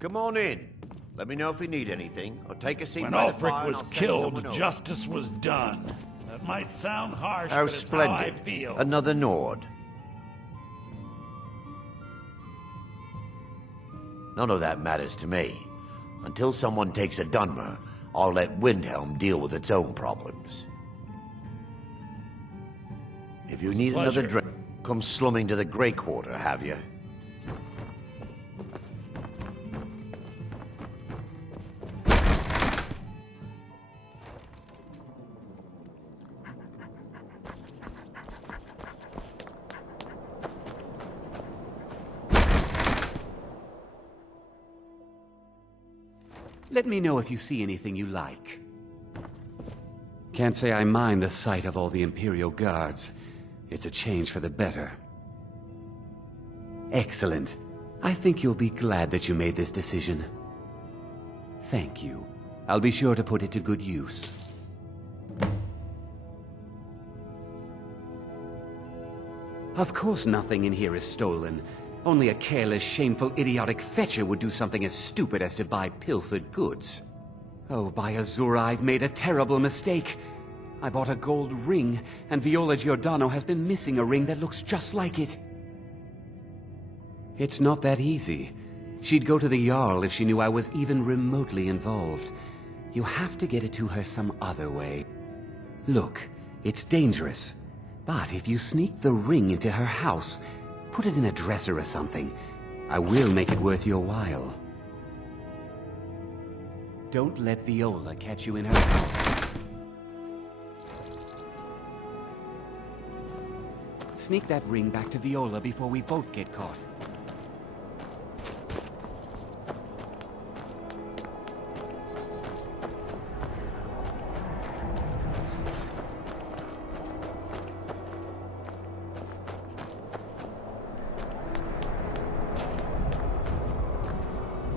Come on in. Let me know if you need anything, or take a seat When by the fire Ulfric and was I'll send killed, someone over. justice was done. That might sound harsh, How but it's how I splendid. feel. Another Nord. None of that matters to me. Until someone takes a Dunmer, I'll let Windhelm deal with its own problems. If you need another drink, come slumming to the Grey Quarter, have you? Let me know if you see anything you like. Can't say I mind the sight of all the Imperial Guards. It's a change for the better. Excellent. I think you'll be glad that you made this decision. Thank you. I'll be sure to put it to good use. Of course nothing in here is stolen. Only a careless, shameful, idiotic fetcher would do something as stupid as to buy pilfered goods. Oh, by Azura, I've made a terrible mistake. I bought a gold ring, and Viola Giordano has been missing a ring that looks just like it. It's not that easy. She'd go to the Jarl if she knew I was even remotely involved. You have to get it to her some other way. Look, it's dangerous. But if you sneak the ring into her house, put it in a dresser or something, I will make it worth your while. Don't let Viola catch you in her house. Sneak that ring back to Viola before we both get caught.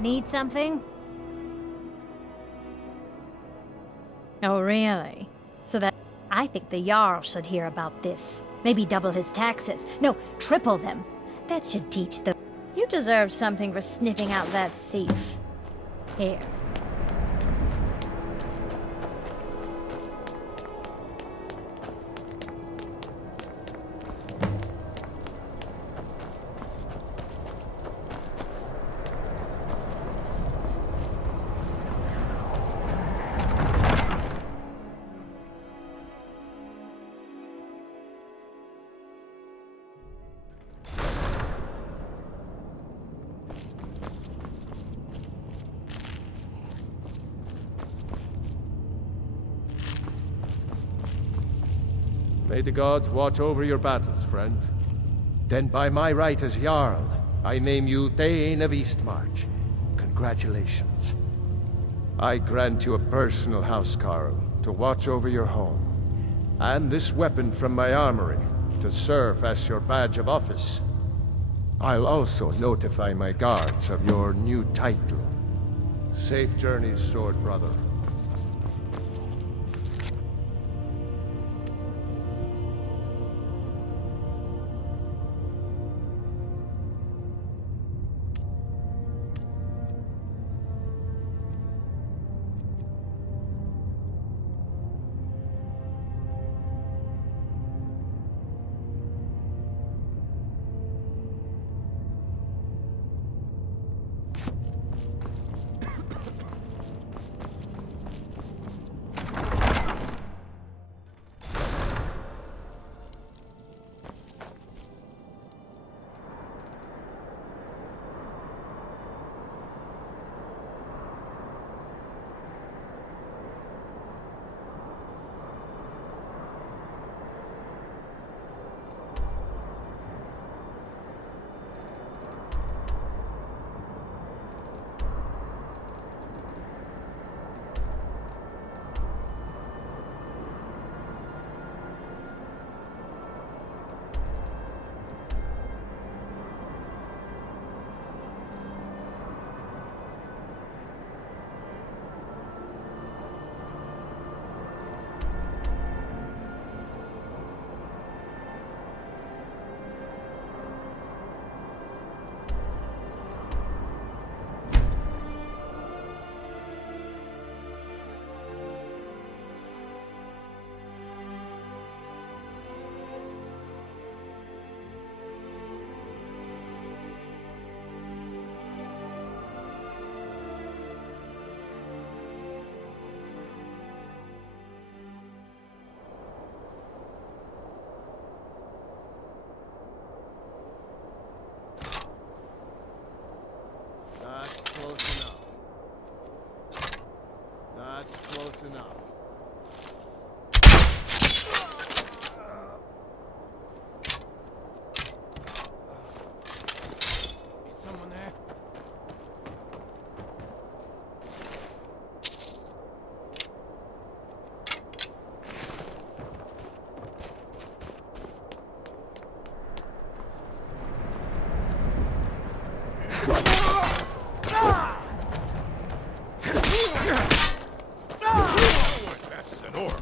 Need something? Oh, really? So that... I think the Jarl should hear about this. Maybe double his taxes. No, triple them. That should teach them. You deserve something for sniffing out that thief. Here. May the gods watch over your battles, friend. Then by my right as Jarl, I name you Thane of Eastmarch. Congratulations. I grant you a personal housecarl to watch over your home, and this weapon from my armory to serve as your badge of office. I'll also notify my guards of your new title. Safe journeys, sword brother. Close enough. That's close enough. Is someone there? That's an orc.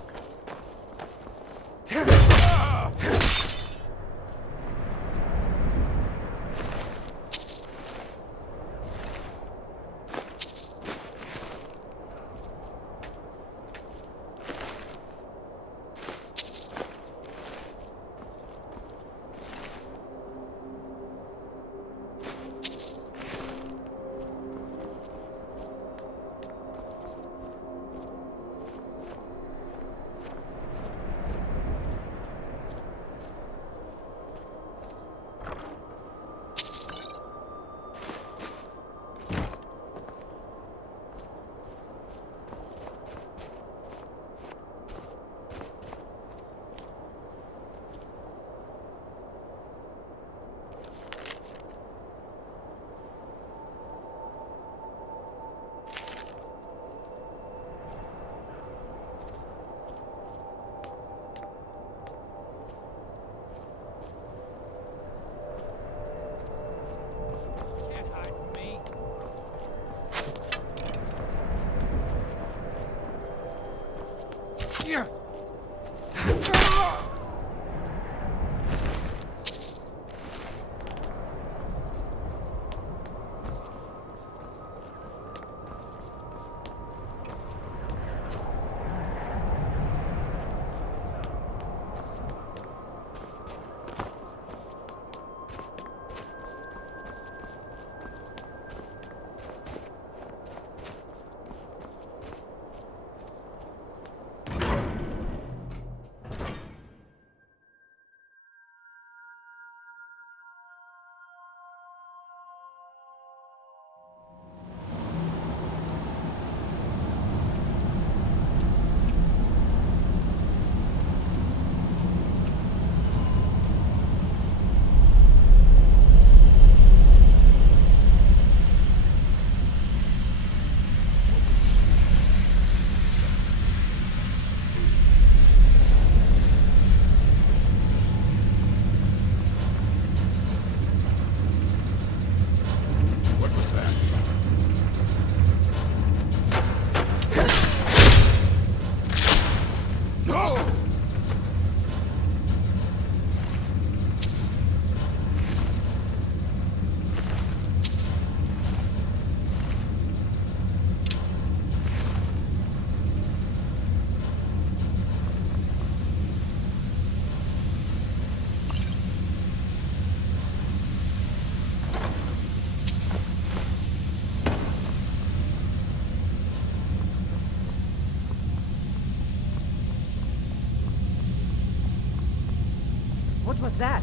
What was that?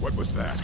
What was that?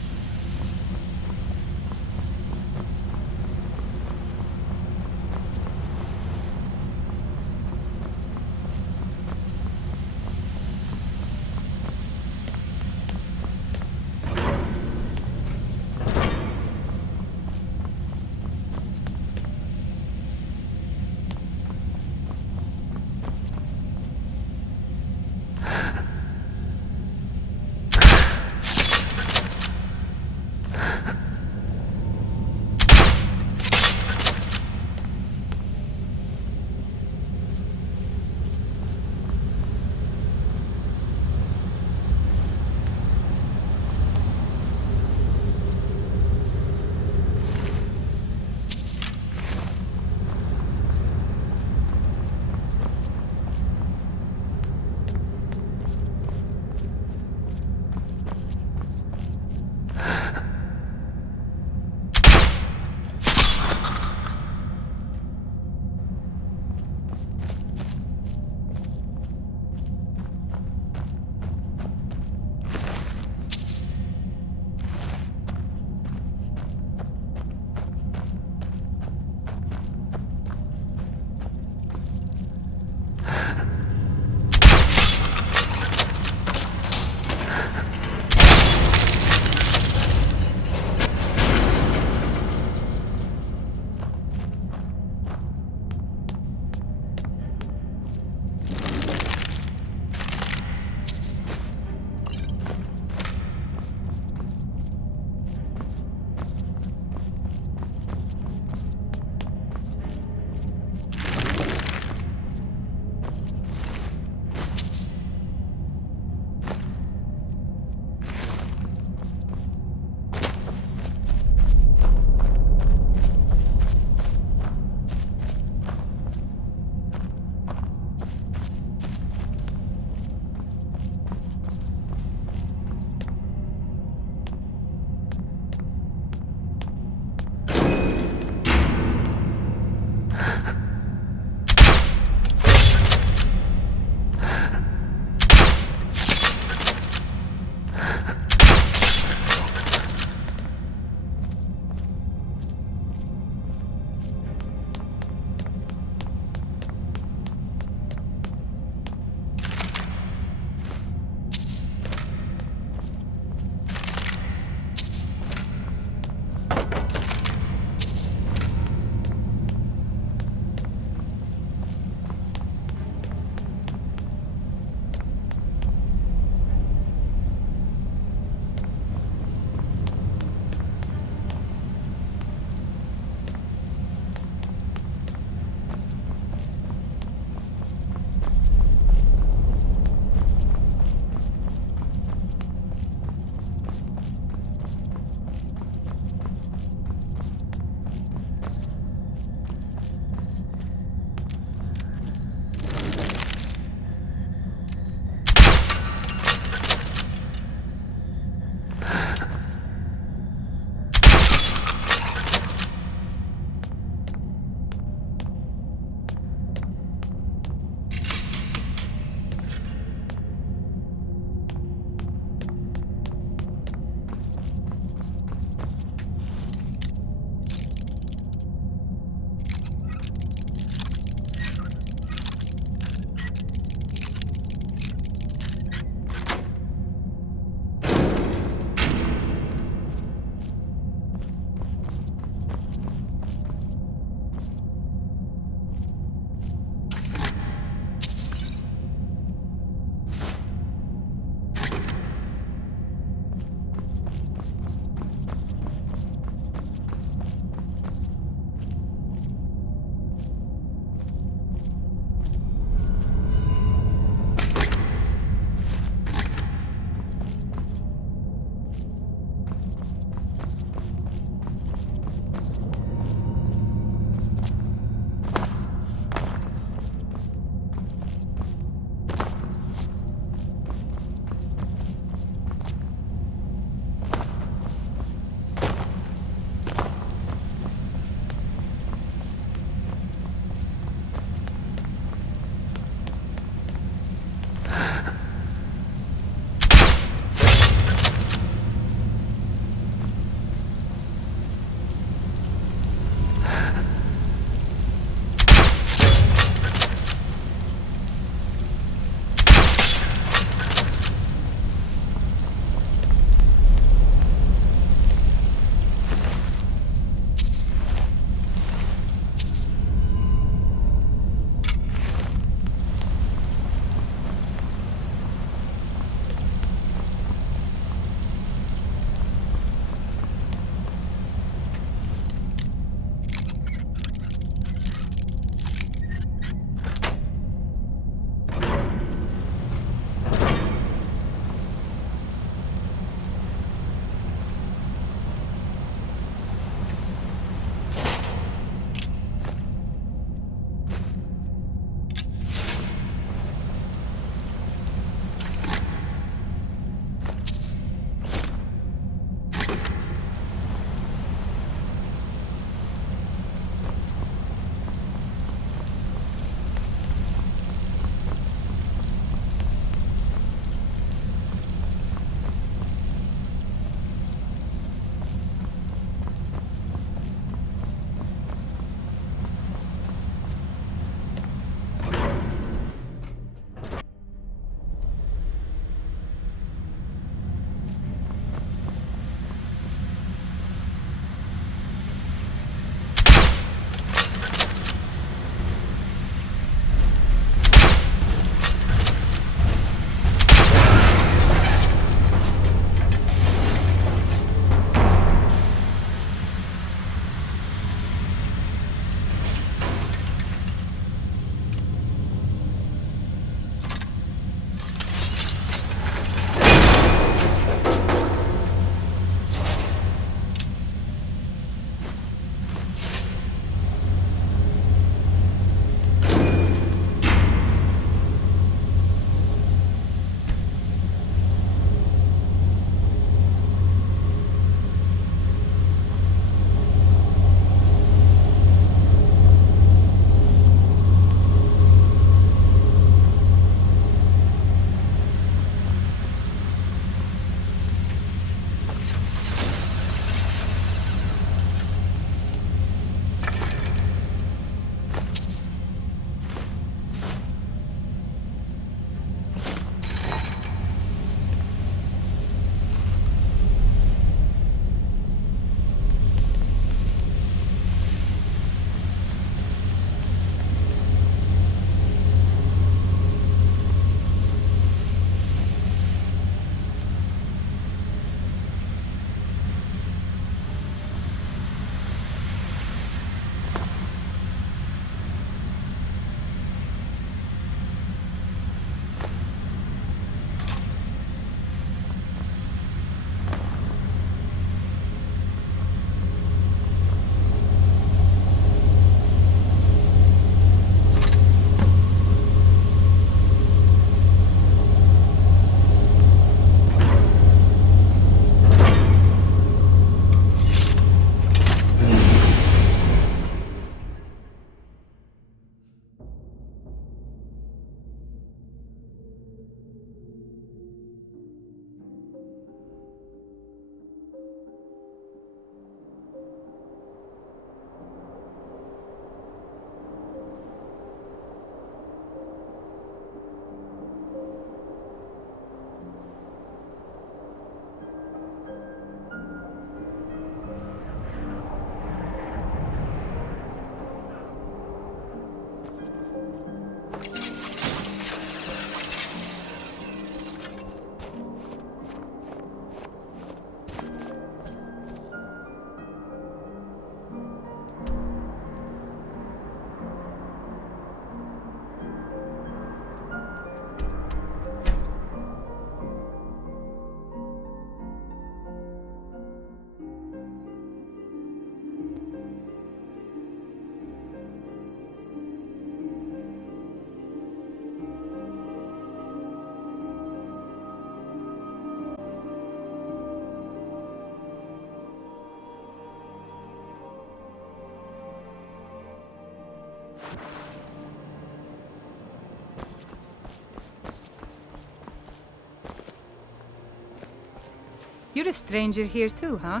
You're a stranger here too, huh?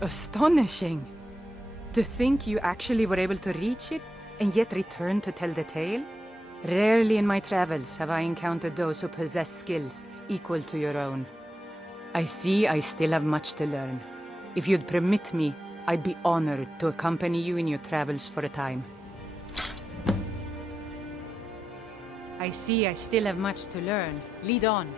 Astonishing. To think you actually were able to reach it, and yet return to tell the tale? Rarely in my travels have I encountered those who possess skills equal to your own. I see I still have much to learn. If you'd permit me, I'd be honored to accompany you in your travels for a time. I see I still have much to learn. Lead on.